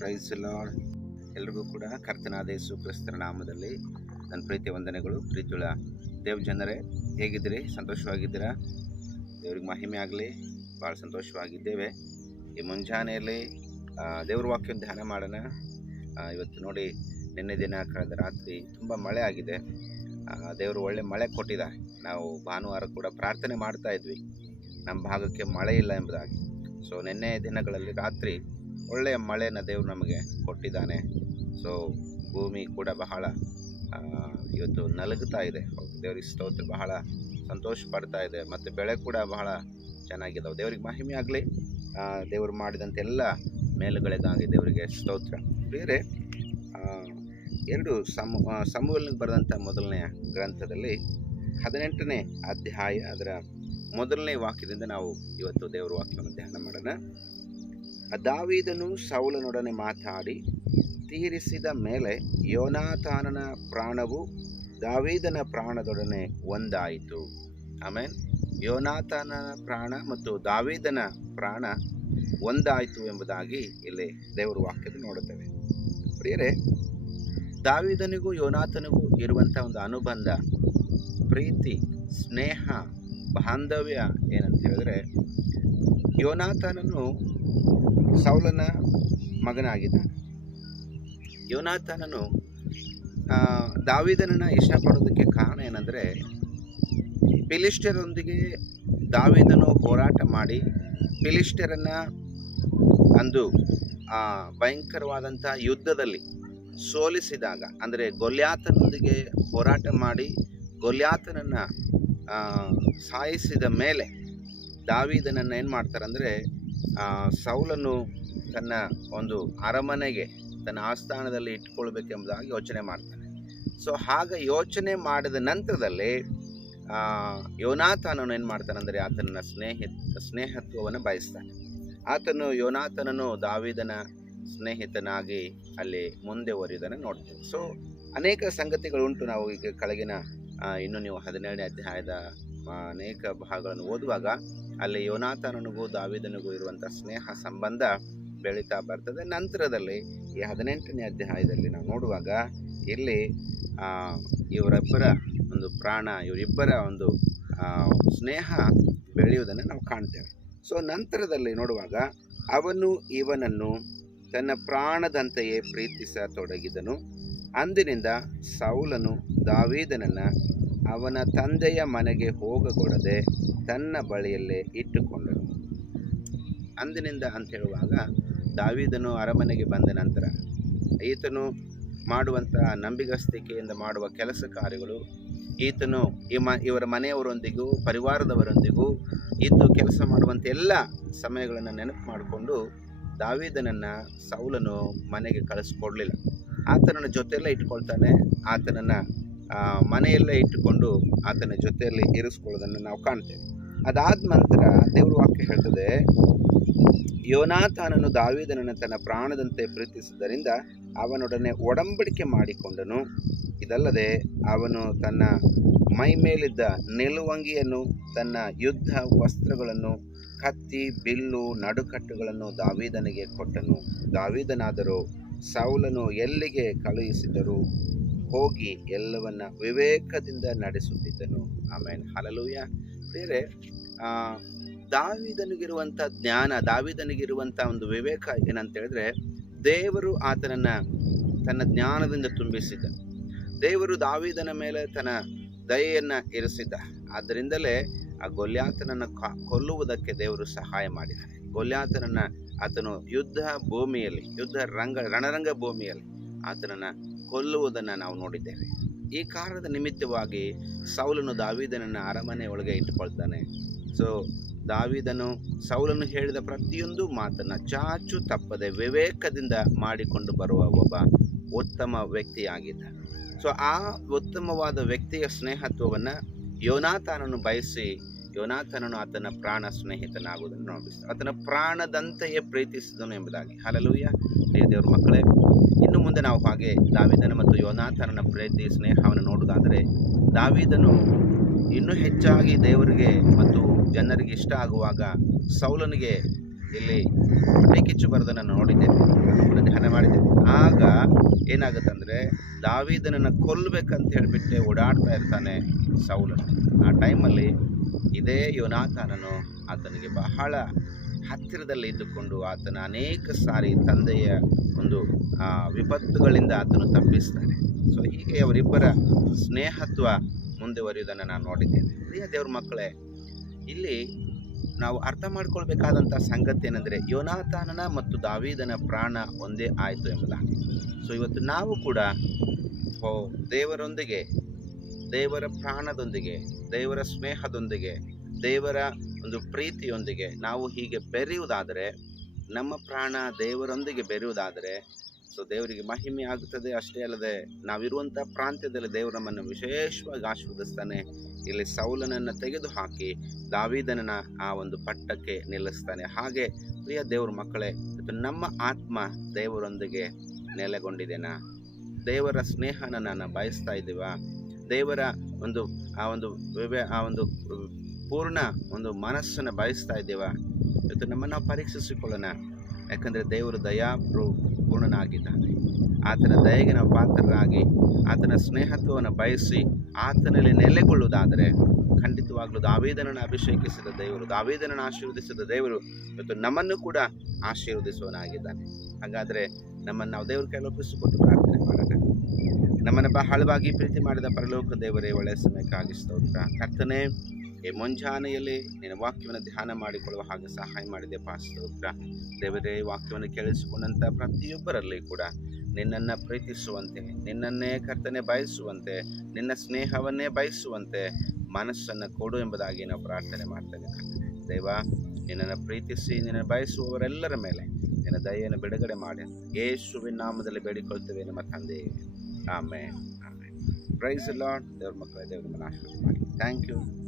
Price lord ಎಲ್ರಿಗೂ ಕೂಡ ಕರ್ತನಾದ ಕ್ರಿಸ್ತರ ನಾಮದಲ್ಲಿ ನನ್ನ ಪ್ರೀತಿ ವಂದನೆಗಳು. ಪ್ರೀತಿಯುಳ ದೇವ್ ಜನರೇ, ಹೇಗಿದ್ದೀರಿ? ಸಂತೋಷವಾಗಿದ್ದೀರಾ? ದೇವ್ರಿಗೆ ಮಹಿಮೆ ಆಗಲಿ. ಭಾಳ ಸಂತೋಷವಾಗಿದ್ದೇವೆ. ಈ ಮುಂಜಾನೆಯಲ್ಲಿ ದೇವ್ರ ವಾಕ್ಯ ಧ್ಯಾನ ಮಾಡೋಣ. ಇವತ್ತು ನೋಡಿ, ನಿನ್ನೆ ದಿನ ಕಳೆದ ರಾತ್ರಿ ತುಂಬ ಮಳೆ ಆಗಿದೆ. ದೇವರು ಒಳ್ಳೆ ಮಳೆ ಕೊಟ್ಟಿದ್ದಾರೆ ನಾವು ಭಾನುವಾರ ಕೂಡ ಪ್ರಾರ್ಥನೆ ಮಾಡ್ತಾ ಇದ್ವಿ. ನಮ್ಮ ಭಾಗಕ್ಕೆ ಮಳೆ ಇಲ್ಲ ಎಂಬುದಾಗಿ. ಸೊ ನಿನ್ನೆ ದಿನಗಳಲ್ಲಿ ರಾತ್ರಿ ಒಳ್ಳೆಯ ಮಳೆನ ದೇವರು ನಮಗೆ ಕೊಟ್ಟಿದ್ದಾನೆ. ಸೊ ಭೂಮಿ ಕೂಡ ಬಹಳ ಇವತ್ತು ನಲಗುತ್ತಾ ಇದೆ. ದೇವ್ರಿಗೆ ಸ್ತೋತ್ರ ಬಹಳ ಸಂತೋಷ ಪಡ್ತಾ ಇದೆ. ಮತ್ತು ಬೆಳೆ ಕೂಡ ಬಹಳ ಚೆನ್ನಾಗಿದ್ದಾವೆ ದೇವ್ರಿಗೆ ಮಹಿಮೆ ಆಗಲಿ. ದೇವರು ಮಾಡಿದಂಥ ಎಲ್ಲ ಮೇಲುಗಳಿಗಾಗಿ ದೇವರಿಗೆ ಸ್ತೋತ್ರ. ಬೇರೆ ಎರಡು ಸಮೂ ಸಮೂಹಲಿಗೆ ಬರೆದಂಥ ಮೊದಲನೆಯ ಗ್ರಂಥದಲ್ಲಿ ಹದಿನೆಂಟನೇ ಅಧ್ಯಾಯ ಅದರ ಮೊದಲನೇ ವಾಕ್ಯದಿಂದ ನಾವು ಇವತ್ತು ದೇವರ ವಾಕ್ಯವನ್ನು ಧ್ಯಾನ ಮಾಡೋಣ. ದಾವೀದನು ಸೌಲನೊಡನೆ ಮಾತಾಡಿ, ತೀರಿಸಿದ ಮೇಲೆ ಯೋನಾಥಾನನ ಪ್ರಾಣವು ದಾವೀದನ ಪ್ರಾಣದೊಡನೆ ಒಂದಾಯಿತು. ಆಮೇಲೆ ಯೋನಾಥಾನನ ಪ್ರಾಣ ಮತ್ತು ದಾವೀದನ ಪ್ರಾಣ ಒಂದಾಯಿತು ಎಂಬುದಾಗಿ ಇಲ್ಲಿ ದೇವರ ವಾಕ್ಯದಲ್ಲಿ ನೋಡುತ್ತೇವೆ. ಪ್ರಿಯರೇ, ದಾವಿದನಿಗೂ ಯೋನಾಥನಿಗೂ ಇರುವಂಥ ಒಂದು ಅನುಬಂಧ, ಪ್ರೀತಿ, ಸ್ನೇಹ, ಬಾಂಧವ್ಯ ಏನಂತ ಹೇಳಿದ್ರೆ ಯೋನಾಥನನು ಸೌಲನ ಮಗನಾಗಿದ್ದಾನೆ. ಯೋನಾಥನನು ದಾವಿದನನ್ನು ಇಷ್ಟಪಡೋದಕ್ಕೆ ಕಾರಣ ಏನಂದರೆ ಫಿಲಿಸ್ಟರೊಂದಿಗೆ ದಾವಿದನು ಹೋರಾಟ ಮಾಡಿ ಪಿಲಿಸ್ಟರನ್ನು ಅಂದು, ಆ, ಭಯಂಕರವಾದಂಥ ಯುದ್ಧದಲ್ಲಿ ಸೋಲಿಸಿದಾಗ, ಅಂದರೆ ಗೊಲ್ಯಾತನೊಂದಿಗೆ ಹೋರಾಟ ಮಾಡಿ, ಗೊಲ್ಯಾತನನ್ನು ಸಾಯಿಸಿದ ಮೇಲೆ ದಾವಿದನನ್ನು ಏನು ಮಾಡ್ತಾರೆ ಅಂದರೆ ಸೌಲನ್ನು ತನ್ನ ಒಂದು ಅರಮನೆಗೆ, ತನ್ನ ಆಸ್ಥಾನದಲ್ಲಿ ಇಟ್ಕೊಳ್ಬೇಕೆಂಬುದಾಗಿ ಯೋಚನೆ ಮಾಡ್ತಾನೆ. ಸೊ ಹಾಗೆ ಯೋಚನೆ ಮಾಡಿದ ನಂತರದಲ್ಲಿ ಯೋನಾಥನನ್ನು ಯೋನಾಥನನು ಏನು ಮಾಡ್ತಾನೆ ಅಂದರೆ ಆತನ ಸ್ನೇಹಿತ ಸ್ನೇಹತ್ವವನ್ನು ಬಯಸ್ತಾನೆ. ಆತನು ಯೋನಾಥನನ್ನು ದಾವಿದನ ಸ್ನೇಹಿತನಾಗಿ ಅಲ್ಲಿ ಮುಂದೆ ಒರಿಯೋದನ್ನು ನೋಡ್ತೇವೆ. ಸೊ ಅನೇಕ ಸಂಗತಿಗಳುಂಟು ನಾವು ಈಗ ಕೆಳಗಿನ ಇನ್ನು ನೀವು ಹದಿನೇಳನೇ ಅಧ್ಯಾಯದ ಅನೇಕ ಭಾಗಗಳನ್ನು ಓದುವಾಗ ಅಲ್ಲಿ ಯೋನಾಥನನಿಗೂ ದಾವಿದನಿಗೂ ಇರುವಂಥ ಸ್ನೇಹ ಸಂಬಂಧ ಬೆಳೀತಾ ಬರ್ತದೆ. ನಂತರದಲ್ಲಿ ಈ ಹದಿನೆಂಟನೇ ಅಧ್ಯಾಯದಲ್ಲಿ ನಾವು ನೋಡುವಾಗ ಇಲ್ಲಿ ಇವರಿಬ್ಬರ ಒಂದು ಪ್ರಾಣ, ಇವರಿಬ್ಬರ ಒಂದು ಸ್ನೇಹ ಬೆಳೆಯುವುದನ್ನು ನಾವು ಕಾಣ್ತೇವೆ. ಸೊ ನಂತರದಲ್ಲಿ ನೋಡುವಾಗ ಅವನು ಇವನನ್ನು ತನ್ನ ಪ್ರಾಣದಂತೆಯೇ ಪ್ರೀತಿಸತೊಡಗಿದನು ಅಂದಿನಿಂದ ಸೌಲನು ದಾವೀದನನ್ನು ಅವನ ತಂದೆಯ ಮನೆಗೆ ಹೋಗಗೊಡದೆ ತನ್ನ ಬಳಿಯಲ್ಲೇ ಇಟ್ಟುಕೊಂಡನು. ಅಂದಿನಿಂದ ಅಂತ ಹೇಳುವಾಗ ದಾವಿದನು ಅರಮನೆಗೆ ಬಂದ ನಂತರ ಈತನು ಮಾಡುವಂಥ ನಂಬಿಗಸ್ತಿಕೆಯಿಂದ ಮಾಡುವ ಕೆಲಸ ಕಾರ್ಯಗಳು, ಈತನು ಇಮ ಇವರ ಮನೆಯವರೊಂದಿಗೂ, ಪರಿವಾರದವರೊಂದಿಗೂ ಇದ್ದು ಕೆಲಸ ಮಾಡುವಂಥ ಎಲ್ಲ ಸಮಯಗಳನ್ನು ನೆನಪು ಮಾಡಿಕೊಂಡು ದಾವೀದನನ್ನು ಸೌಲನು ಮನೆಗೆ ಕಳಿಸ್ಕೊಡ್ಲಿಲ್ಲ. ಆತನನ್ನು ಜೊತೆಯಲ್ಲೇ ಇಟ್ಕೊಳ್ತಾನೆ, ಆತನನ್ನು ಮನೆಯಲ್ಲೇ ಇಟ್ಟುಕೊಂಡು ಆತನ ಜೊತೆಯಲ್ಲಿ ಇರಿಸ್ಕೊಳ್ಳೋದನ್ನು ನಾವು ಕಾಣ್ತೇವೆ. ಅದಾದ ನಂತರ ದೇವರು ವಾಕ್ಯ ಹೇಳ್ತದೆ, ಯೋನಾಥಾನನು ದಾವಿದನನ್ನು ತನ್ನ ಪ್ರಾಣದಂತೆ ಪ್ರೀತಿಸಿದ್ದರಿಂದ ಅವನೊಡನೆ ಒಡಂಬಡಿಕೆ ಮಾಡಿಕೊಂಡನು. ಇದಲ್ಲದೆ ಅವನು ತನ್ನ ಮೈ ಮೇಲಿದ್ದ ನಿಲುವಂಗಿಯನ್ನು, ತನ್ನ ಯುದ್ಧ ವಸ್ತ್ರಗಳನ್ನು, ಕತ್ತಿ, ಬಿಲ್ಲು, ನಡುಕಟ್ಟುಗಳನ್ನು ದಾವಿದನಿಗೆ ಕೊಟ್ಟನು. ದಾವಿದನಾದರೂ, ಸೌಲನು ಎಲ್ಲಿಗೆ ಕಳುಹಿಸಿದರೂ ಹೋಗಿ ಎಲ್ಲವನ್ನ ವಿವೇಕದಿಂದ ನಡೆಸುತ್ತಿದ್ದನು. ಆಮೇಲೆ ಹಲಲುಯ ಬೇರೆ ದಾವಿದನಿಗಿರುವಂಥ ಜ್ಞಾನ ದಾವಿದನಿಗಿರುವಂಥ ಒಂದು ವಿವೇಕ ಏನಂತ ಹೇಳಿದ್ರೆ ದೇವರು ಆತನನ್ನು ತನ್ನ ಜ್ಞಾನದಿಂದ ತುಂಬಿಸಿದ್ದ. ದೇವರು ದಾವಿದನ ಮೇಲೆ ತನ್ನ ದಯೆಯನ್ನು ಇರಿಸಿದ್ದ. ಆದ್ದರಿಂದಲೇ ಆ ಗೊಲ್ಯಾತನನ್ನು ಕೊಲ್ಲುವುದಕ್ಕೆ ದೇವರು ಸಹಾಯ ಮಾಡಿದ್ದಾರೆ ಗೊಲ್ಯಾತನನ್ನು ಆತನು ಯುದ್ಧ ಭೂಮಿಯಲ್ಲಿ, ಯುದ್ಧ ರಂಗ, ರಣರಂಗ ಭೂಮಿಯಲ್ಲಿ ಆತನನ್ನು ಕೊಲ್ಲುವುದನ್ನು ನಾವು ನೋಡಿದ್ದೇವೆ. ಈ ಕಾರಣದ ನಿಮಿತ್ತವಾಗಿ ಸೌಲನು ದಾವಿದನನ್ನು ಅರಮನೆ ಒಳಗೆ ಇಟ್ಟುಕೊಳ್ತಾನೆ. ಸೊ ದಾವಿದನು ಸೌಲನು ಹೇಳಿದ ಪ್ರತಿಯೊಂದು ಮಾತನ್ನು ಚಾಚು ತಪ್ಪದೆ ವಿವೇಕದಿಂದ ಮಾಡಿಕೊಂಡು ಬರುವ ಒಬ್ಬ ಉತ್ತಮ ವ್ಯಕ್ತಿಯಾಗಿದ್ದ ಸೊ ಆ ಉತ್ತಮವಾದ ವ್ಯಕ್ತಿಯ ಸ್ನೇಹತ್ವವನ್ನು ಯೋನಾಥನನ್ನು ಬಯಸಿ ಯೋನಾಥನನು ಆತನ ಪ್ರಾಣ ಸ್ನೇಹಿತನಾಗುವುದನ್ನು ನೋಡಿಸ್ತಾನೆ. ಆತನ ಪ್ರಾಣದಂತೆಯೇ ಪ್ರೀತಿಸಿದನು ಎಂಬುದಾಗಿ. ಹಲಲುಯ್ಯ ದೇವ್ರ ಮಕ್ಕಳೇ ಮುಂದೆ ನಾವು ಹಾಗೆ ದಾವಿದನ ಮತ್ತು ಯೋನಾಥನ ಪ್ರೀತಿ ಸ್ನೇಹವನ್ನು ನೋಡುವುದಾದರೆ ದಾವಿದನು ಇನ್ನೂ ಹೆಚ್ಚಾಗಿ ದೇವರಿಗೆ ಮತ್ತು ಜನರಿಗೆ ಇಷ್ಟ ಆಗುವಾಗ ಸೌಲನಿಗೆ ಇಲ್ಲಿ ಕಿಚ್ಚು ಬರೋದನ್ನು ನೋಡಿದ್ದೇವೆ ಧ್ಯಾನ ಧ್ಯಾನ ಆಗ ಏನಾಗುತ್ತಂದರೆ ದಾವೀದನನ್ನು ಕೊಲ್ಲಬೇಕಂತ ಹೇಳಿಬಿಟ್ಟೆ ಓಡಾಡ್ತಾ ಇರ್ತಾನೆ ಸೌಲನು. ಆ ಟೈಮಲ್ಲಿ ಇದೇ ಯೋನಾಥನನು ಆತನಿಗೆ ಬಹಳ ಹತ್ತಿರದಲ್ಲಿ ಇದ್ದುಕೊಂಡು ಆತನ ಅನೇಕ ಸಾರಿ ತಂದೆಯ ಒಂದು ವಿಪತ್ತುಗಳಿಂದ ಆತನು ತಪ್ಪಿಸ್ತಾನೆ. ಸೊ, ಹೀಗೆ ಅವರಿಬ್ಬರ ಸ್ನೇಹತ್ವ ಮುಂದುವರಿಯುವುದನ್ನು ನಾನು ನೋಡಿದ್ದೇನೆ. ಪ್ರಿಯ ದೇವ್ರ ಮಕ್ಕಳೇ, ಇಲ್ಲಿ ನಾವು ಅರ್ಥ ಮಾಡ್ಕೊಳ್ಬೇಕಾದಂಥ ಸಂಗತಿ ಏನಂದರೆ ಯೋನಾಥಾನನ ಮತ್ತು ದಾವೀದನ ಪ್ರಾಣ ಒಂದೇ ಆಯಿತು ಎಂಬುದಾಗಿ. ಸೊ, ಇವತ್ತು ನಾವು ಕೂಡ ದೇವರೊಂದಿಗೆ, ದೇವರ ಪ್ರಾಣದೊಂದಿಗೆ, ದೇವರ ಸ್ನೇಹದೊಂದಿಗೆ ದೇವರ ಒಂದು ಪ್ರೀತಿಯೊಂದಿಗೆ ನಾವು ಹೀಗೆ ಬೆರೆಯುವುದಾದರೆ, ನಮ್ಮ ಪ್ರಾಣ ದೇವರೊಂದಿಗೆ ಬೆರೆಯುವುದಾದರೆ, ಸೊ ದೇವರಿಗೆ ಮಹಿಮೆ ಆಗುತ್ತದೆ ಅಷ್ಟೇ ಅಲ್ಲದೆ, ನಾವಿರುವಂಥ ಪ್ರಾಂತ್ಯದಲ್ಲಿ ದೇವರು ನಮ್ಮನ್ನು ವಿಶೇಷವಾಗಿ ಆಶೀರ್ವದಿಸ್ತಾನೆ. ಇಲ್ಲಿ ಸೌಲನನ್ನು ತೆಗೆದುಹಾಕಿ ದಾವೀದನನ ಆ ಒಂದು ಪಟ್ಟಕ್ಕೆ ನಿಲ್ಲಿಸ್ತಾನೆ. ಹಾಗೆ ಪ್ರಿಯ ದೇವ್ರ ಮಕ್ಕಳೇ, ಇದು ನಮ್ಮ ಆತ್ಮ ದೇವರೊಂದಿಗೆ ನೆಲೆಗೊಂಡಿದೆನಾ? ದೇವರ ಸ್ನೇಹನ ನಾನು ಬಯಸ್ತಾ ಇದ್ದೀವ? ದೇವರ ಒಂದು, ಆ ಒಂದು ಆ ಒಂದು ಪೂರ್ಣ ಒಂದು ಮನಸ್ಸನ್ನು ಬಯಸ್ತಾ ಇದ್ದೇವ? ಇವತ್ತು ನಮ್ಮನ್ನು ನಾವು ಪರೀಕ್ಷಿಸಿಕೊಳ್ಳೋಣ. ಯಾಕಂದರೆ ದೇವರು ದಯಾ ಪ್ರೂ- ಪೂರ್ಣನಾಗಿದ್ದಾನೆ. ಆತನ ದಯೆಗೆ ನಾವು ಪಾತ್ರರಾಗಿ, ಆತನ ಸ್ನೇಹತ್ವವನ್ನು ಬಯಸಿ, ಆತನಲ್ಲಿ ನೆಲೆಗೊಳ್ಳುವುದಾದರೆ ಖಂಡಿತವಾಗ್ಲೂ ದಾವೇದನನ್ನು ಅಭಿಷೇಕಿಸಿದ ದೇವರು, ದಾವೇದನನ್ನು ಆಶೀರ್ವದಿಸಿದ ದೇವರು ಇವತ್ತು ನಮ್ಮನ್ನು ಕೂಡ ಆಶೀರ್ವದಿಸುವನಾಗಿದ್ದಾನೆ ಹಾಗಾದರೆ ನಮ್ಮನ್ನು ನಾವು ದೇವರು ಕೈಲಿ ಒಪ್ಪಿಸಿಕೊಟ್ಟು ಪ್ರಾರ್ಥನೆ ಮಾಡೋಣ. ನಮ್ಮನ್ನು ಬಹಳವಾಗಿ ಪ್ರೀತಿ ಮಾಡಿದ ಪರಲೋಕ ದೇವರೇ, ಒಳ್ಳೆಯ ಸಮಯಕ್ಕಾಗಿ ಸ್ತೋತ್ರ. ಕರ್ತನೆ ಮುಂಜಾನೆಯಲ್ಲಿ ನಿನ್ನ ವಾಕ್ಯವನ್ನು ಧ್ಯಾನ ಮಾಡಿಕೊಳ್ಳುವ ಹಾಗೆ ಸಹಾಯ ಮಾಡಿದೆ ಪಾಸ್ತೋತ್ರ ದೇವರೇ, ಈ ವಾಕ್ಯವನ್ನು ಕೇಳಿಸಿಕೊಂಡಂಥ ಪ್ರತಿಯೊಬ್ಬರಲ್ಲಿ ಕೂಡ ನಿನ್ನನ್ನು ಪ್ರೀತಿಸುವಂತೆ, ನಿನ್ನನ್ನೇ ಕರ್ತನೆ ಬಯಸುವಂತೆ, ನಿನ್ನ ಸ್ನೇಹವನ್ನೇ ಬಯಸುವಂತೆ ಮನಸ್ಸನ್ನು ಕೊಡು ಎಂಬುದಾಗಿ ನಾವು ಪ್ರಾರ್ಥನೆ ಮಾಡ್ತೇವೆ ದೇವ, ನಿನ್ನನ್ನು ಪ್ರೀತಿಸಿ ನಿನ್ನ ಬಯಸುವವರೆಲ್ಲರ ಮೇಲೆ ನಿನ್ನ ದಯೆಯನ್ನು ಬಿಡುಗಡೆ ಮಾಡಿ. ಯೇಸುವಿನ ನಾಮದಲ್ಲಿ ಬೇಡಿಕೊಳ್ತೇವೆ ನಮ್ಮ ತಂದೆ ಆಮೇಲೆ ಪ್ರೈಸ್ ಲಾಡ್ ದೇವ್ರ ಮಕ್ಕಳ, ದೇವ್ರ ಆಶೀರ್ವಾದ ಮಾಡಿ. Thank you